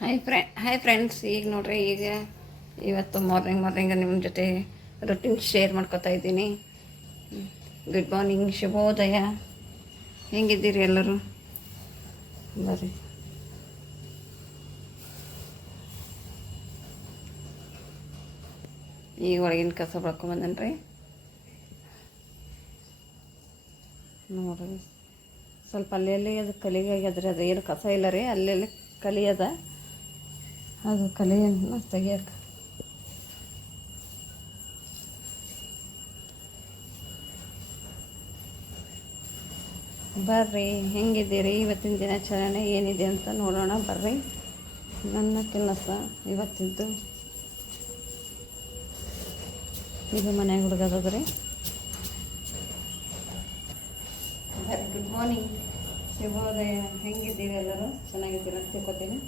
Hi friends, ಈಗ ನೋಡ್ರಿ, ಇವತ್ತು ಮಾರ್ನಿಂಗ್ ನಿಮ್ಮ ಜೊತೆ ರೊಟೀನ್ ಶೇರ್ ಮಾಡ್ಕೊತಾ ಇದ್ದೀನಿ. ಗುಡ್ ಮಾರ್ನಿಂಗ್, ಶುಭೋದಯ. ಹೆಂಗಿದ್ದೀರಿ ಎಲ್ಲರೂ? ಬರ್ರಿ. ಈಗ ಒಳಗಿನ ಕಸ ಬಳ್ಕೊಂಬಂದನ್ರಿ. ನೋಡ್ರಿ, ಸ್ವಲ್ಪ ಅಲ್ಲಿ ಅದು ಕಲಿಗೆ ಆಗ್ಯದ್ರಿ. ಅದು ಏನು ಕಸ ಇಲ್ಲ ರೀ, ಅಲ್ಲೆಲ್ಲಿ ಕಲಿ ಅದ. ಅದು ಕಲಿಯನ್ನು ತೆಗಿಯಕ್ಕೆ ಬರ್ರಿ. ಹೆಂಗಿದ್ದೀರಿ? ಇವತ್ತಿನ ದಿನಾಚರಣೆ ಏನಿದೆ ಅಂತ ನೋಡೋಣ ಬರ್ರಿ. ನನ್ನ ಕೆಲಸ ಇವತ್ತಿದ್ದು ಇದು ಮನೆಯಾಗ ಹುಡುಗದ್ರಿ. ಬರ್ರಿ, ಗುಡ್ ಮಾರ್ನಿಂಗ್, ಶುಭೋದಯ. ಹೆಂಗಿದ್ದೀರಿ ಎಲ್ಲರೂ? ಚೆನ್ನಾಗಿದ್ದೀರ ಅಂತ ತಿಳ್ಕೊತೀನಿ.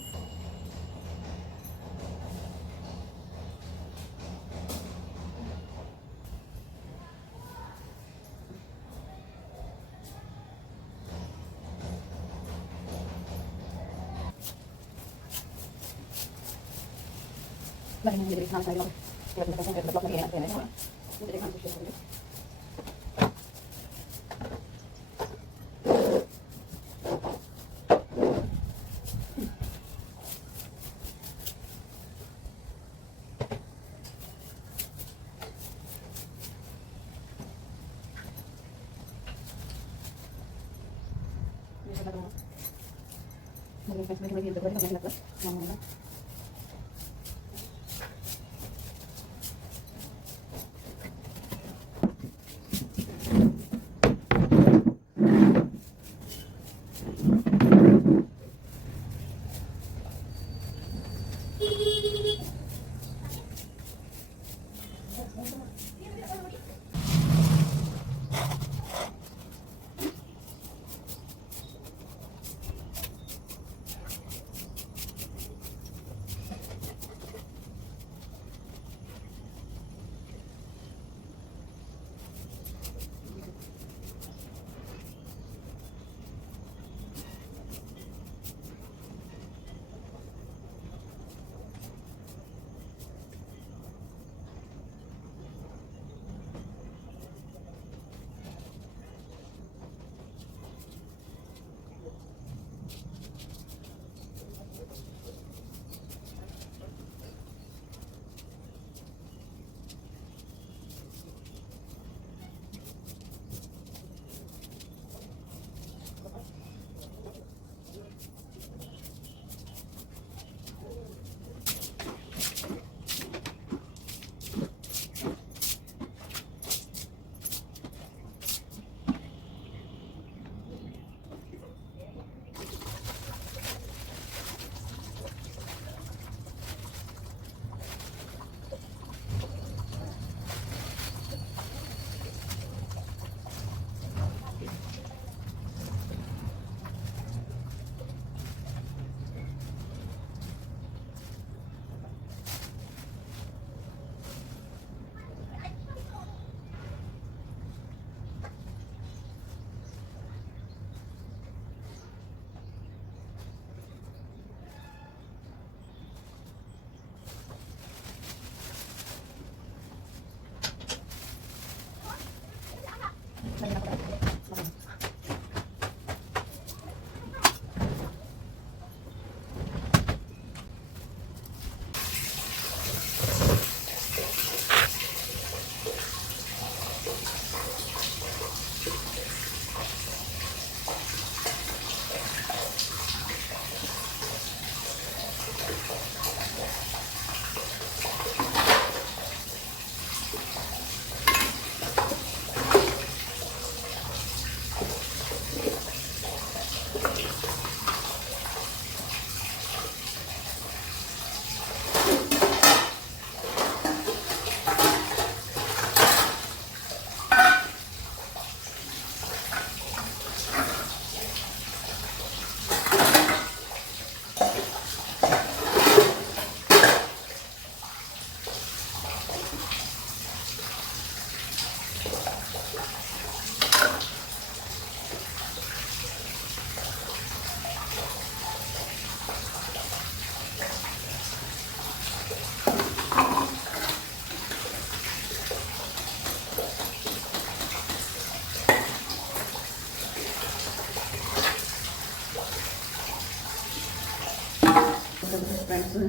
ಆಗ್ಬಿಟ್ಟದ್ರಿ ಫ್ರೆಂಡ್ಸು.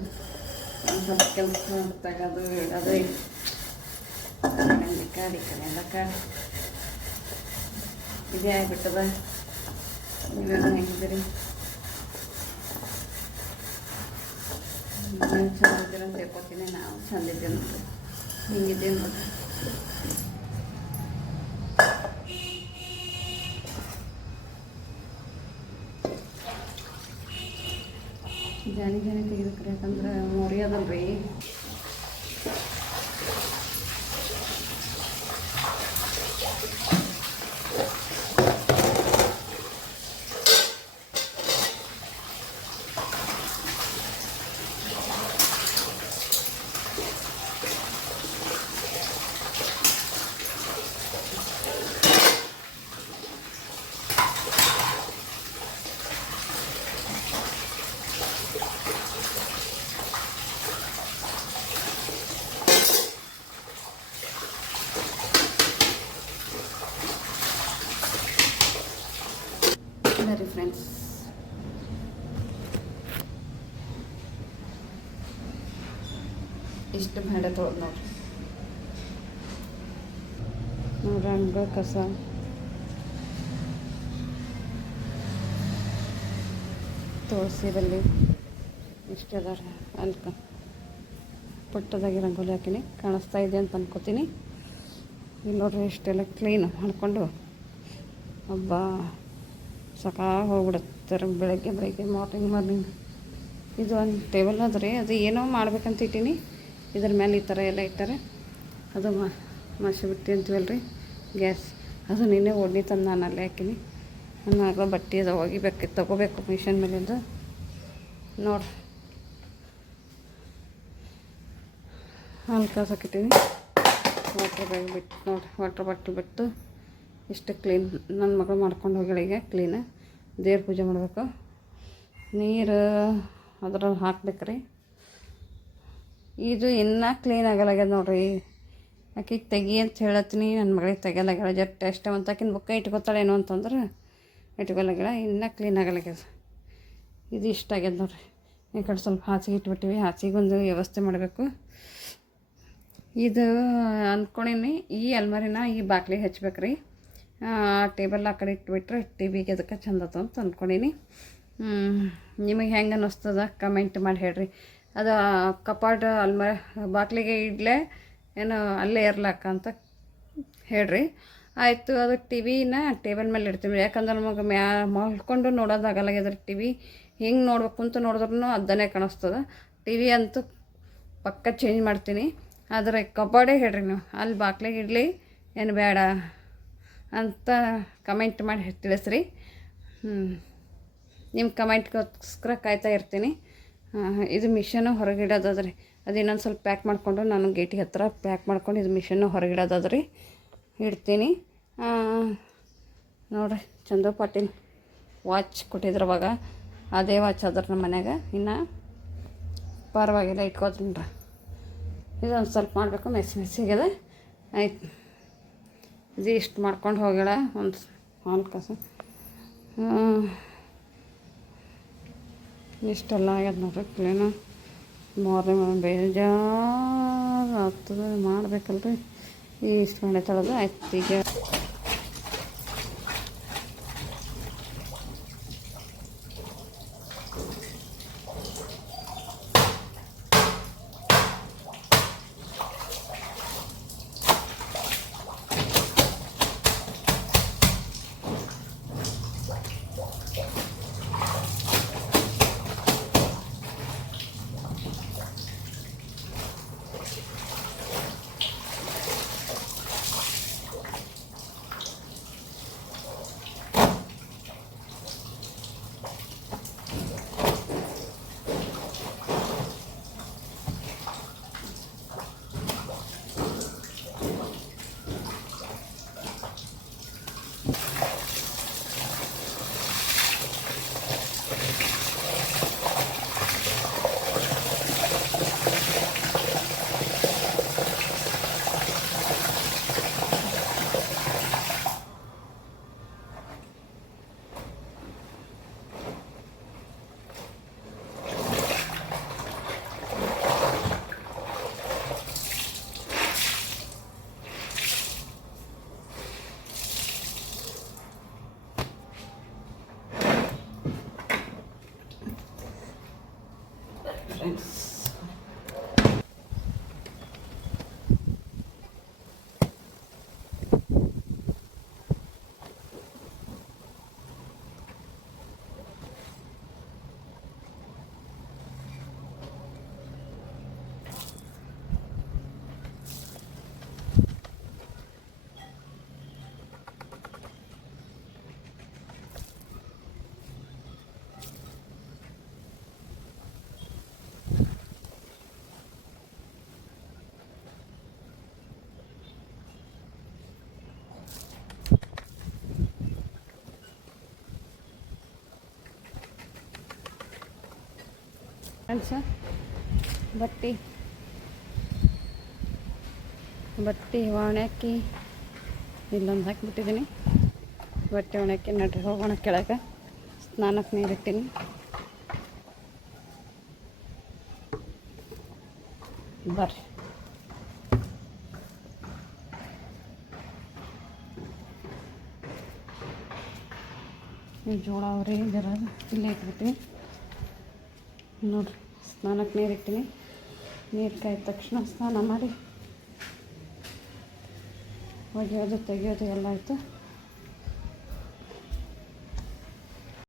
ಒಂದು ಸ್ವಲ್ಪ ಕೆಲಸ ತೆಗೋದು ಇಡೋದು ಕಾಡಿ ಎಲ್ಲ ಕಾಡಿ ಇದೇ ಆಗಿಬಿಟ್ಟದ. ನೀವೇನು ಹೆಂಗಿದ್ದೀರಿ? ನೀವು ಚೆನ್ನಾಗಿದ್ದೀರ ಅಂತ ಹೇಳ್ಕೊತೀನಿ. ನಾವು ಚೆಂದಿದ್ದೀವಿ ನೋಡಿರಿ, ಹಿಂಗಿದ್ದೀವಿ ನೋಡಿರಿ. ಜಾನಿ ತೆಗಿಬೇಕ್ರಿ, ಯಾಕಂದ್ರೆ ಮುರಿಯೋದಲ್ರಿ. ರೀ ಫ್ರೆಂಡ್ಸ್, ಇಷ್ಟು ಭಾಂಡೆ ತೊಳೆದು ನೋಡ್ರಿ. ಅಂಗ ಕಸ ತುಳಸಿ ಬಲ್ಲಿ ಇಷ್ಟು ಅದಾರ. ಅಲ್ಕ ಪುಟ್ಟದಾಗಿ ರಂಗೋಲಿ ಹಾಕಿನಿ, ಕಾಣಿಸ್ತಾ ಇದೆ ಅಂತ ಅನ್ಕೋತೀನಿ. ಇಲ್ಲಿ ನೋಡ್ರಿ ಇಷ್ಟೆಲ್ಲ ಕ್ಲೀನ್ ಮಾಡಿಕೊಂಡು ಹಬ್ಬ ಹೋಗ್ಬಿಡುತ್ತಾರೆ ಬೆಳಗ್ಗೆ ಮಾರ್ನಿಂಗ್. ಇದು ಒಂದು ಟೇಬಲ್ ಅದ ರೀ, ಅದು ಏನೋ ಮಾಡ್ಬೇಕಂತ ಇಟ್ಟೀನಿ. ಇದ್ರ ಮೇಲೆ ಈ ಥರ ಎಲ್ಲ ಇಟ್ಟಾರೆ. ಅದು ಮಸಿ ಬಿಟ್ಟು ಅಂತೀವಲ್ಲ ರೀ ಗ್ಯಾಸ್, ಅದು ನಿನ್ನೆ ಒಡ್ನಿ ತಂದು ನಾನು ಅಲ್ಲೇ ಹಾಕೀನಿ. ನನ್ನ ಬಟ್ಟೆ ಅದು ಒಗಿಬೇಕು, ತೊಗೋಬೇಕು ಮಿಷನ್ ಮೇಲಿಂದ ನೋಡ್ರಿ. ಹಾಲು ಕಾಸಕ್ಕಿಟ್ಟೀನಿ. ವಾಟ್ರ್ ಬ್ಯಾಗ್ ಬಿಟ್ಟು ನೋಡಿರಿ, ವಾಟ್ರ್ ಬಾಟ್ಲ್ ಬಿಟ್ಟು ಇಷ್ಟು ಕ್ಲೀನ್ ನನ್ನ ಮಗಳು ಮಾಡ್ಕೊಂಡು ಹೋಗಳಿಗೆ ಕ್ಲೀನ್. ದೇವ್ರ ಪೂಜೆ ಮಾಡಬೇಕು. ನೀರು ಅದ್ರಲ್ಲಿ ಹಾಕ್ಬೇಕ್ರಿ. ಇದು ಇನ್ನೂ ಕ್ಲೀನ್ ಆಗಲಾಗ್ಯದ ನೋಡ್ರಿ. ಆಕೆಗೆ ತೆಗಿ ಅಂತ ಹೇಳತ್ತೀನಿ, ನನ್ನ ಮಗಳಿಗೆ ತೆಗಿಯಲಾಗ್ಯಾಳ. ಜಸ್ಟ್ ಅಷ್ಟೇ ಒಂದು ಆಕಿನ ಬುಕ್ಕ ಇಟ್ಕೊತಾಳೇನೋ ಅಂತಂದ್ರೆ ಇಟ್ಕೊಲಾಗ್ಯಾಳ. ಇನ್ನೂ ಕ್ಲೀನ್ ಆಗಲಾಗ್ಯದ. ಇದು ಇಷ್ಟ ಆಗ್ಯದ ನೋಡ್ರಿ. ಈ ಕಡೆ ಸ್ವಲ್ಪ ಹಾಸಿಗೆ ಇಟ್ಬಿಟ್ಟಿವಿ, ಹಾಸಿಗೊಂದು ವ್ಯವಸ್ಥೆ ಮಾಡಬೇಕು. ಇದು ಅಂದ್ಕೊಂಡೀನಿ, ಈ ಅಲ್ಮಾರಿನ ಈ ಬಾಗಿಲಿಗೆ ಹಚ್ಬೇಕ್ರಿ. ಟೇಬಲ್ ಆ ಕಡೆ ಇಟ್ಬಿಟ್ರೆ ಟಿ ವಿಗೆ ಅದಕ್ಕೆ ಚಂದ ಅಂತ ಅಂದ್ಕೊಂಡೀನಿ. ನಿಮಗೆ ಹೆಂಗೆ ಅನ್ನಿಸ್ತದ ಕಮೆಂಟ್ ಮಾಡಿ ಹೇಳ್ರಿ. ಅದು ಕಪಾಟ್ ಅಲ್ಮಾರಿ ಬಾಗಿಲಿಗೆ ಇಡಲೇ ಏನು ಅಲ್ಲೇ ಇರ್ಲಾಕ ಅಂತ ಹೇಳ್ರಿ. ಆಯಿತು, ಅದು ಟಿ ವಿನ ಟೇಬಲ್ ಮೇಲೆ ಇಡ್ತೀವಿ. ಯಾಕಂದ್ರೆ ನಮಗೆ ಮಲ್ಕೊಂಡು ನೋಡೋದಾಗಲ್ಲಾಗ್ಯದ ಟಿ ವಿ. ಹಿಂಗೆ ನೋಡ್ಬೇಕು ಅಂತ ನೋಡಿದ್ರೂ ಅದನ್ನೇ ಕಾಣಿಸ್ತದೆ. ಟಿ ವಿ ಅಂತೂ ಪಕ್ಕ ಚೇಂಜ್ ಮಾಡ್ತೀನಿ. ಆದರೆ ಕಪಾಡೇ ಹೇಳ್ರಿ ನೀವು, ಅಲ್ಲಿ ಬಾಗಿಲಿಗೆ ಇಡಲಿ ಏನು ಬೇಡ ಅಂತ ಕಮೆಂಟ್ ಮಾಡಿ ತಿಳಿಸ್ರಿ. ನಿಮ್ಮ ಕಮೆಂಟ್ಗೋಸ್ಕರ ಕಾಯ್ತಾ ಇರ್ತೀನಿ. ಇದು ಮಿಷನ್ನು ಹೊರಗಿಡೋದಾದ್ರಿ, ಅದು ಇನ್ನೊಂದು ಸ್ವಲ್ಪ ಪ್ಯಾಕ್ ಮಾಡಿಕೊಂಡು ನಾನು ಗೇಟಿಗೆ ಹತ್ತಿರ ಪ್ಯಾಕ್ ಮಾಡ್ಕೊಂಡು ಇದು ಮಿಷನ್ನು ಹೊರಗಿಡೋದಾದ್ರಿ ಇಡ್ತೀನಿ. ನೋಡಿರಿ, ಚಂದು ಪಾಟೀಲ್ ವಾಚ್ ಕೊಟ್ಟಿದ್ರು ಅವಾಗ, ಅದೇ ವಾಚ್ ಅದ್ರ ನಮ್ಮ ಮನ್ಯಾಗ. ಇನ್ನು ಪರವಾಗಿಲ್ಲ ಇಟ್ಕೋತೀನಿ ರೀ. ಇದೊಂದು ಸ್ವಲ್ಪ ಮಾಡಬೇಕು, ಮೆಸ್ಸಿಗ್ಯದ. ಆಯ್ತು, ಇದು ಇಷ್ಟು ಮಾಡ್ಕೊಂಡು ಹೋಗ್ಯಾಳ. ಒಂದು ಹಾಲು ಕಾಸು ಇಷ್ಟೆಲ್ಲ ಆಗ್ಯದ ನೋಡ್ರಿ ಕ್ಲೀನು. ಮಾರ್ನಿಂಗ್ ಬೇಜಾರು ಆಗ್ತದೆ, ಮಾಡ್ಬೇಕಲ್ರಿ. ಇಷ್ಟು ಮನೆ ತೊಳೆದು ಆಯ್ತು. ಈಗ ಫ್ರೆಂಡ್ಸ್. ಫ್ರೆಂಡ್ಸ, ಬಟ್ಟೆ ಒಣಾಕಿ ಇಲ್ಲೊಂದು ಹಾಕಿಬಿಟ್ಟಿದ್ದೀನಿ. ಬಟ್ಟೆ ಒಣಾಕಿ ನಡ್ರಿ ಹೋಗೋಣ ಕೆಳಗೆ. ಸ್ನಾನಕ್ಕೆ ನೀರಿಟ್ಟಿನಿ. ಬರ್ರಿ. ಈ ಜೋಳ ಅವ್ರಿ ಜರ ಇಲ್ಲೇ ಇಟ್ಬಿಟ್ವಿ ನೋಡ್ರಿ. ಸ್ನಾನಕ್ಕೆ ನೀರಿಟ್ಟಿನಿ. ನೀರು ಕಾಯ್ದ ತಕ್ಷಣ ಸ್ನಾನ ಮಾಡಿ ಒಗೆಯೋದು ತೆಗಿಯೋದು ಎಲ್ಲ ಆಯಿತು.